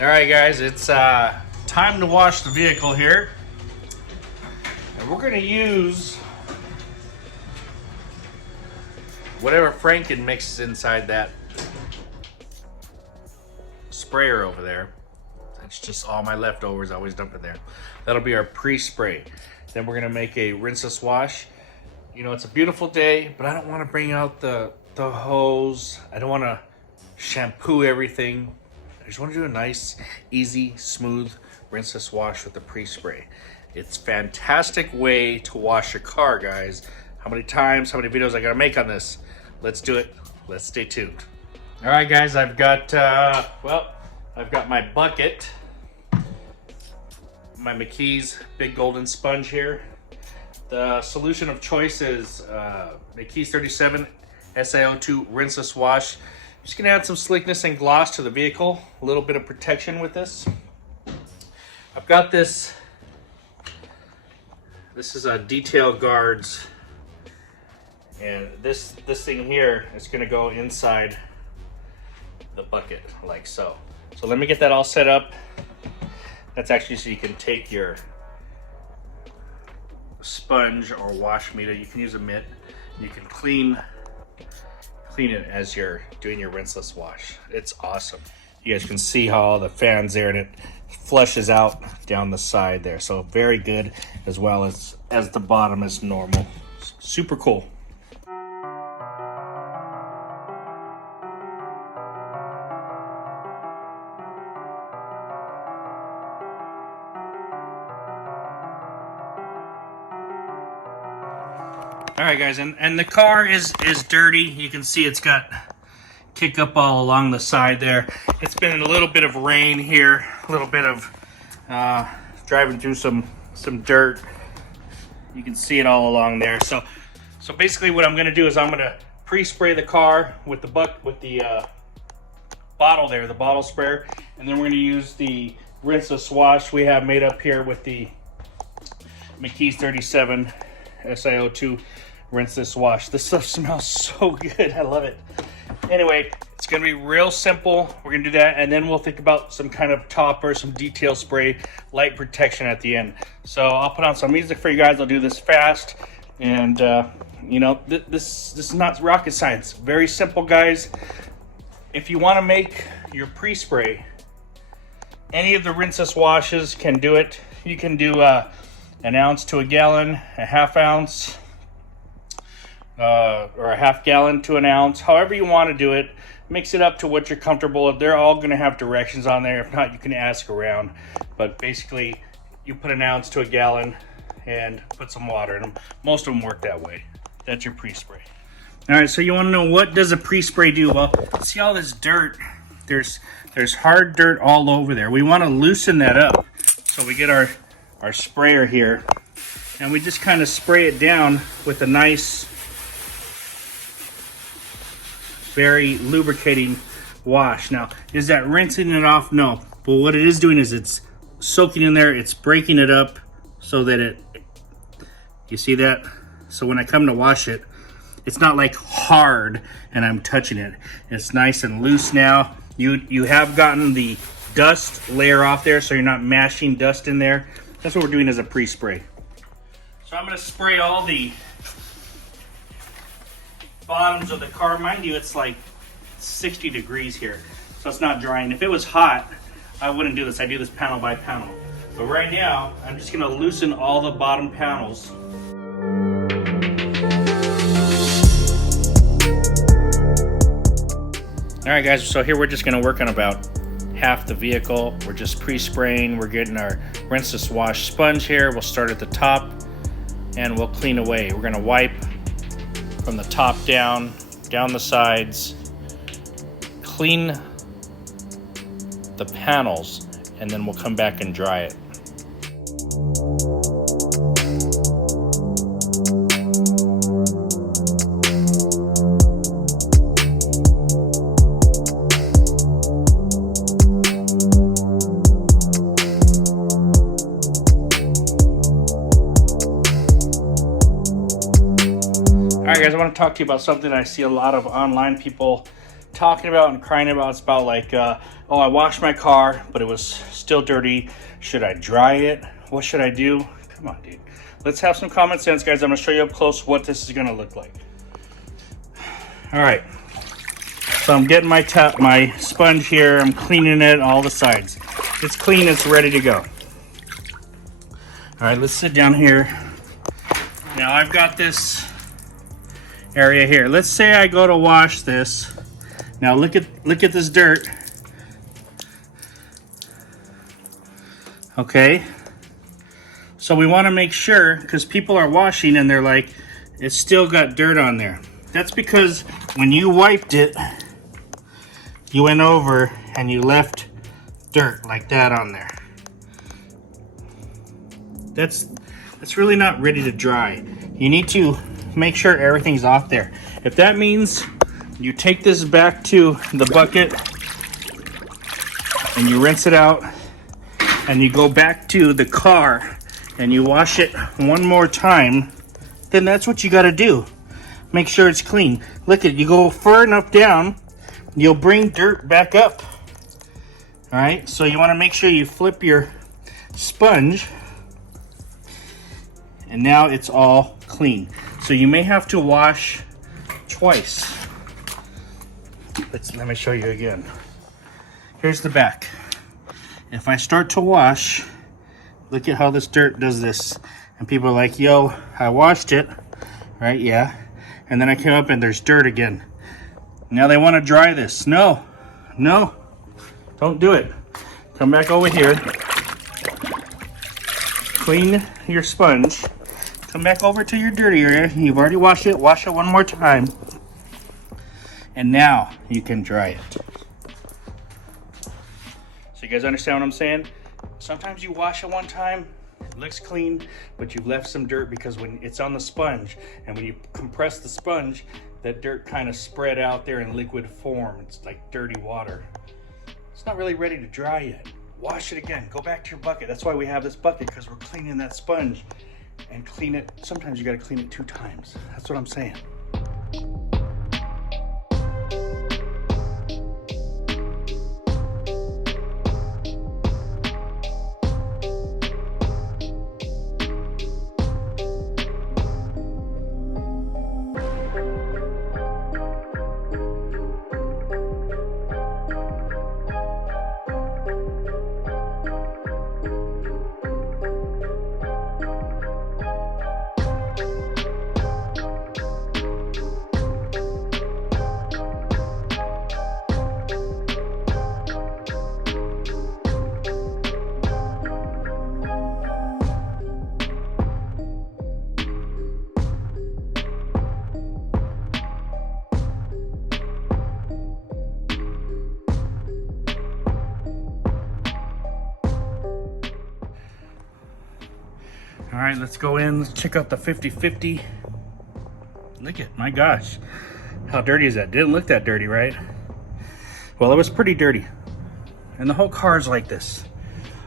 All right, guys, it's time to wash the vehicle here. And we're gonna use whatever Franken mixes inside that sprayer over there. That's just all my leftovers, I always dump it there. That'll be our pre-spray. Then we're gonna make a rinseless wash. You know, it's a beautiful day, but I don't wanna bring out the hose. I don't wanna shampoo everything. I just want to do a nice, easy, smooth, rinseless wash with the pre-spray. It's a fantastic way to wash your car, guys. How many videos I gotta make on this? Let's do it. Let's stay tuned. All right, guys, I've got my bucket, my McKee's Big Golden Sponge here. The solution of choice is McKee's 37 SiO2 Rinseless Wash. Just gonna add some slickness and gloss to the vehicle, a little bit of protection with this. I've got this is a detail guards, and this thing here is gonna go inside the bucket like so. So let me get that all set up. That's actually so you can take your sponge or wash meter, you can use a mitt, you can clean it as you're doing your rinseless wash. It's awesome. You guys can see how all the fans there, and it flushes out down the side there. So very good, as well as the bottom is normal. Super cool. All right, guys, and the car is dirty. You can see it's got kick up all along the side there. It's been a little bit of rain here, a little bit of driving through some dirt. You can see it all along there. So basically, what I'm going to do is I'm going to pre-spray the car with the bottle there, the bottle sprayer, and then we're going to use the rinseless wash we have made up here with the McKee's 37 SiO2 rinseless wash. This stuff smells so good. I love it. Anyway, it's gonna be real simple. We're gonna do that, and then we'll think about some kind of topper, some detail spray, light protection at the end. So I'll put on some music for you guys. I'll do this fast, and you know, this is not rocket science. Very simple, guys. If you want to make your pre-spray, any of the rinseless washes can do it. You can do an ounce to a gallon, a half ounce, or a half gallon to an ounce, however you want to do it. Mix it up to what you're comfortable with. They're all going to have directions on there. If not, you can ask around. But basically, you put an ounce to a gallon and put some water in them. Most of them work that way. That's your pre-spray. All right, so you want to know, what does a pre-spray do? Well, see all this dirt? There's hard dirt all over there. We want to loosen that up. So we get our sprayer here, and we just kind of spray it down with a nice, very lubricating wash. Now, is that rinsing it off? No. But what it is doing is it's soaking in there, it's breaking it up so that you see that? So when I come to wash it, it's not like hard and I'm touching it. It's nice and loose now. You have gotten the dust layer off there, so you're not mashing dust in there. That's what we're doing as a pre-spray. So I'm going to spray all the bottoms of the car. Mind you, it's like 60 degrees here, so it's not drying. If it was hot, I wouldn't do this. I do this panel by panel. But right now, I'm just going to loosen all the bottom panels. All right, guys, so here we're just going to work on about half the vehicle. We're just pre-spraying. We're getting our rinseless wash sponge here. We'll start at the top and we'll clean away. We're going to wipe from the top down the sides, clean the panels, and then we'll come back and dry it. All right, guys, I want to talk to you about something I see a lot of online people talking about and crying about. It's about like, oh, I washed my car, but it was still dirty. Should I dry it? What should I do? Come on, dude. Let's have some common sense, guys. I'm gonna show you up close what this is gonna look like. All right. So I'm getting my sponge here. I'm cleaning it, all the sides. It's clean, it's ready to go. All right, let's sit down here. Now I've got this area here. Let's say I go to wash this. Now look at this dirt. Okay. So we want to make sure, because people are washing and they're like, it's still got dirt on there. That's because when you wiped it, you went over and you left dirt like that on there. That's really not ready to dry. You need to make sure everything's off there. If that means you take this back to the bucket and you rinse it out and you go back to the car and you wash it one more time, then that's what you got to do. Make sure it's clean. Look at, you go far enough down, you'll bring dirt back up. All right, so you want to make sure you flip your sponge, and now it's all clean. So you may have to wash twice. Let me show you again. Here's the back. If I start to wash, look at how this dirt does this. And people are like, yo, I washed it, right? Yeah. And then I came up and there's dirt again. Now they want to dry this. No, don't do it. Come back over here. Clean your sponge. Come back over to your dirty area. You've already washed it. Wash it one more time. And now you can dry it. So you guys understand what I'm saying? Sometimes you wash it one time, it looks clean, but you've left some dirt because when it's on the sponge, and when you compress the sponge, that dirt kind of spread out there in liquid form. It's like dirty water. It's not really ready to dry yet. Wash it again. Go back to your bucket. That's why we have this bucket, because we're cleaning that sponge. And clean it. Sometimes you got to clean it 2 times. That's what I'm saying. All right, let's go in. Let's check out the 50/50. Look at, my gosh. How dirty is that? Didn't look that dirty, right? Well, it was pretty dirty. And the whole car is like this.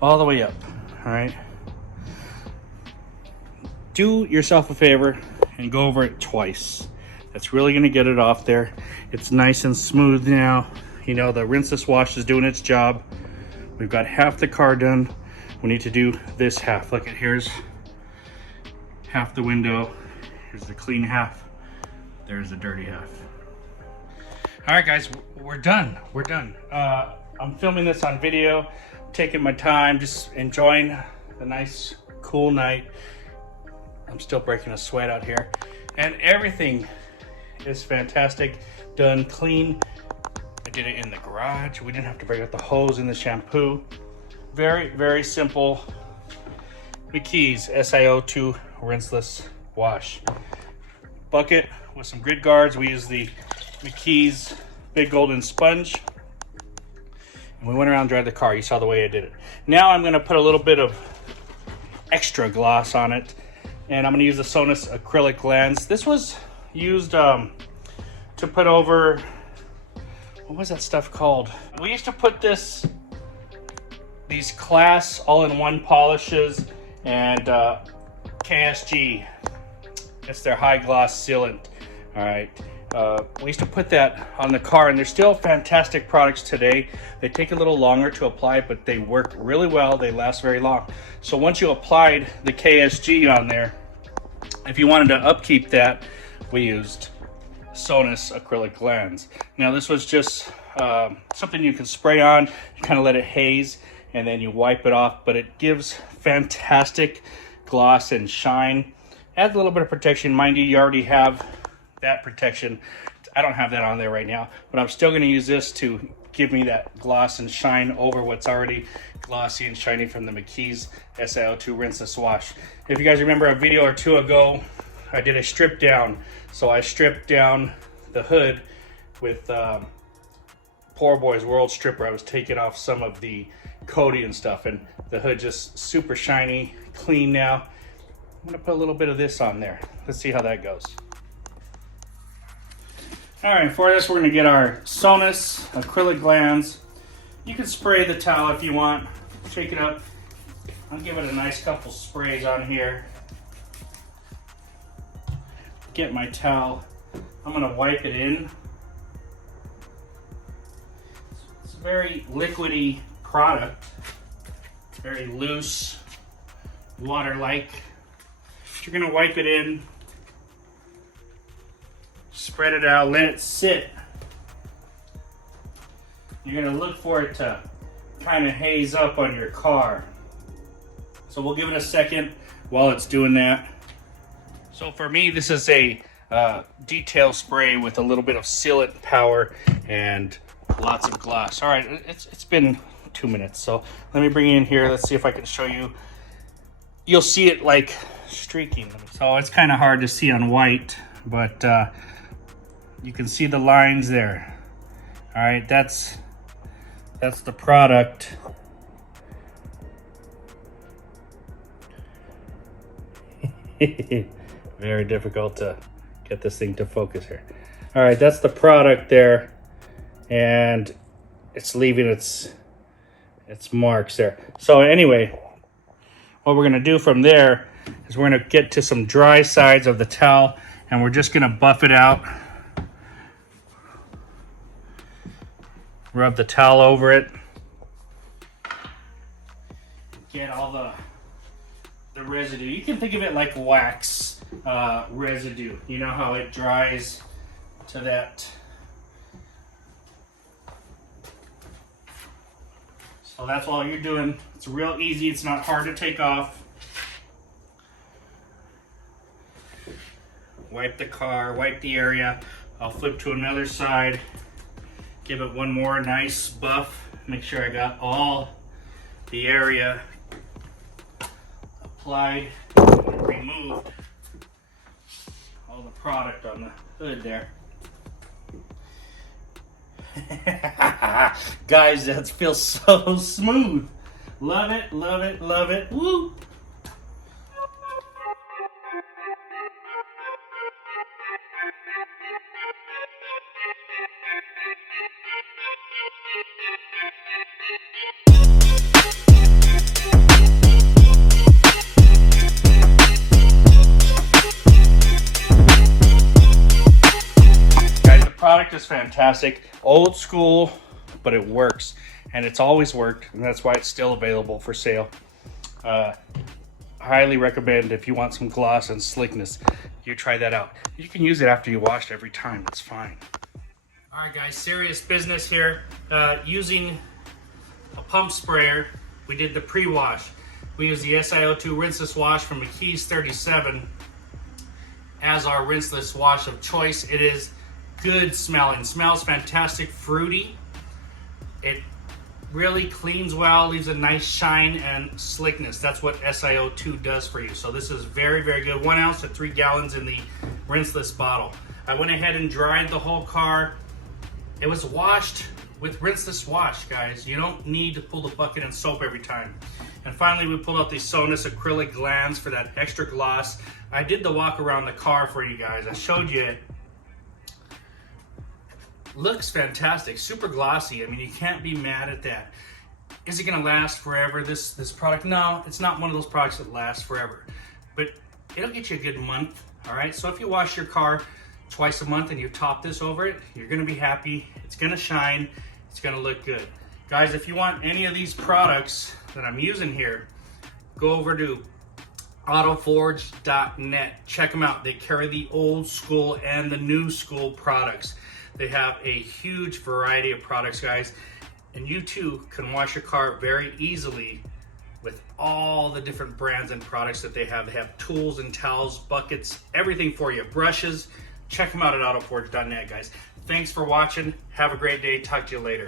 All the way up, all right? Do yourself a favor and go over it twice. That's really gonna get it off there. It's nice and smooth now. You know, the Rinseless wash is doing its job. We've got half the car done. We need to do this half. Look at, here's half the window. Here's the clean half. There's the dirty half. All right, guys, we're done. We're done. I'm filming this on video, taking my time, just enjoying the nice, cool night. I'm still breaking a sweat out here. And everything is fantastic, done clean. I did it in the garage. We didn't have to break out the hose and the shampoo. Very, very simple McKee's SiO2 rinseless wash. Bucket with some grid guards. We use the McKee's big golden sponge. And we went around and dried the car. You saw the way I did it. Now I'm gonna put a little bit of extra gloss on it. And I'm gonna use the Sonus acrylic lens. This was used to put over, what was that stuff called? We used to put these Class all-in-one polishes and KSG. It's their high gloss sealant. All right. We used to put that on the car, and they're still fantastic products today. They take a little longer to apply, but they work really well. They last very long. So once you applied the KSG on there, if you wanted to upkeep that, we used Rinseless acrylic glands. Now this was just something you can spray on, you kind of let it haze, and then you wipe it off, but it gives fantastic gloss and shine. Adds a little bit of protection. Mind you, you already have that protection. I don't have that on there right now, but I'm still going to use this to give me that gloss and shine over what's already glossy and shiny from the McKee's SiO2 Rinseless Wash. If you guys remember a video or two ago, I did a strip down. So I stripped down the hood with Poor Boy's World Stripper. I was taking off some of the coating and stuff, and the hood just super shiny, clean now. I'm gonna put a little bit of this on there. Let's see how that goes. All right, for this we're gonna get our Rinseless acrylic glands. You can spray the towel if you want. Shake it up. I'll give it a nice couple sprays on here. Get my towel. I'm gonna wipe it in. It's a very liquidy product. It's very loose, water-like. You're gonna wipe it in, spread it out, let it sit. You're gonna look for it to kind of haze up on your car. So we'll give it a second while it's doing that. So for me, this is a detail spray with a little bit of sealant power and lots of gloss. All right, it's been 2 minutes, so let me bring it in here. Let's see if I can show you. You'll see it like streaking. So it's kind of hard to see on white, but you can see the lines there. All right, that's the product. Very difficult to get this thing to focus here. All right, that's the product there, and it's leaving its marks there. So anyway, what we're gonna do from there is we're gonna get to some dry sides of the towel, and we're just gonna buff it out. Rub the towel over it. Get all the residue. You can think of it like wax residue. You know how it dries to that. So that's all you're doing. It's real easy. It's not hard to take off. Wipe the car, wipe the area. I'll flip to another side. Give it one more nice buff. Make sure I got all the area applied and removed. All the product on the hood there. Guys, that feels so smooth. Love it, love it, love it. Woo! Product is fantastic, old school, but it works, and it's always worked, and that's why it's still available for sale. Highly recommend if you want some gloss and slickness, you try that out. You can use it after you wash every time, it's fine. All right guys, serious business here. Using a pump sprayer, we did the pre-wash. We used the SiO2 Rinseless Wash from McKee's 37 as our rinseless wash of choice. It is good smelling, smells fantastic, fruity. It really cleans well, leaves a nice shine and slickness. That's what SiO2 does for you. So this is very, very good. 1 ounce to 3 gallons in the rinseless bottle. I went ahead and dried the whole car. It was washed with rinseless wash, guys. You don't need to pull the bucket and soap every time. And finally, we pulled out these Rinseless acrylic glands for that extra gloss. I did the walk around the car for you guys. I showed you it. Looks fantastic, super glossy. I mean, you can't be mad at that. Is it gonna last forever, this product? No, it's not one of those products that lasts forever, but it'll get you a good month, all right? So if you wash your car, twice a month and you top this over it, you're gonna be happy. It's gonna shine, it's gonna look good. Guys, if you want any of these products that I'm using here, go over to autoforge.net. Check them out. They carry the old school and the new school products. They have a huge variety of products, guys. And you too can wash your car very easily with all the different brands and products that they have. They have tools and towels, buckets, everything for you, brushes. Check them out at autoforge.net, guys. Thanks for watching. Have a great day. Talk to you later.